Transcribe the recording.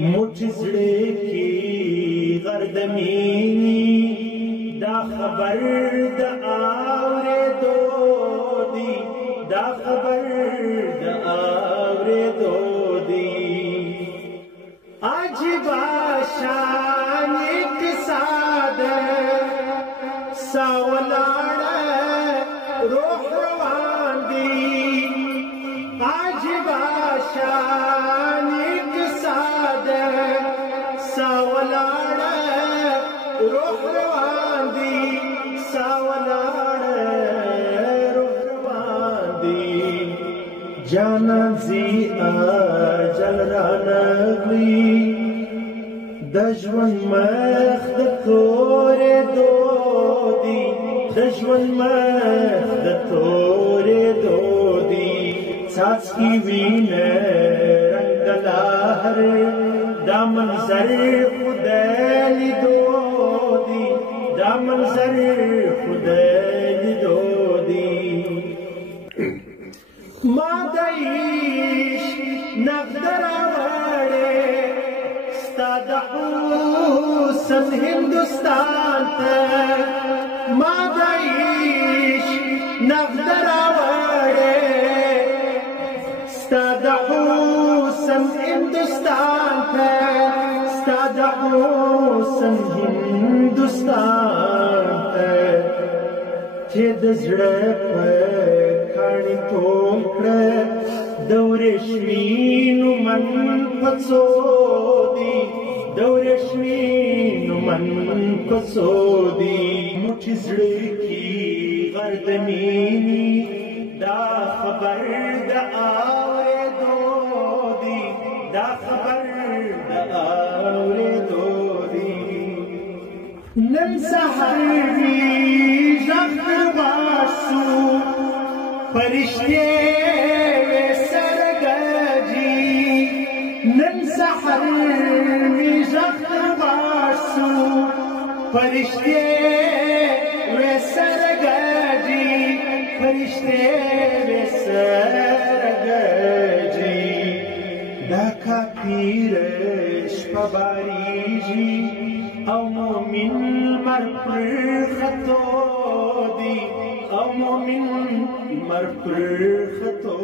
मुझ زړه کې غردمینی دا خبر د اورېدو دی دا خبر د اورېدو دی عجیبه شان اقتصاد ساولاړه روح روان دی عجیبه شان اقتصاد ساولاړه روح روان دی ساولاړه روح روان دی جانان زی اجل رانغلی د ژوند مخ د تورېدو دی د ژوند مخ د تورېدو دی څاڅکي وینه رنګ د لهر دا منظر خدای لیدو دی دا منظر خدای لیدو دی ما د عشق نقد راوړې ستا د حسن هندوستان ته ما د عشق نقد راوړې ستا د حسن هندوستان ته ستا د حسن هندوستان ته چې د زړه په کاڼي توم کړه د ورېښمینو من په څو دي د ورېښمینو من په څو دي موږ زړه کې غردمینی دا خبر د اورېدو دی دا خبر د اورېدو دی نن سحر وي غږ باسو فرشتې وې سرګجي نن سحر وي غږ باسو فرشتې وې سرګجي فرشتې وې سرګجي دا کافر شپه باریږي او مومن مر پر خطو دی او مومن مر پر خطو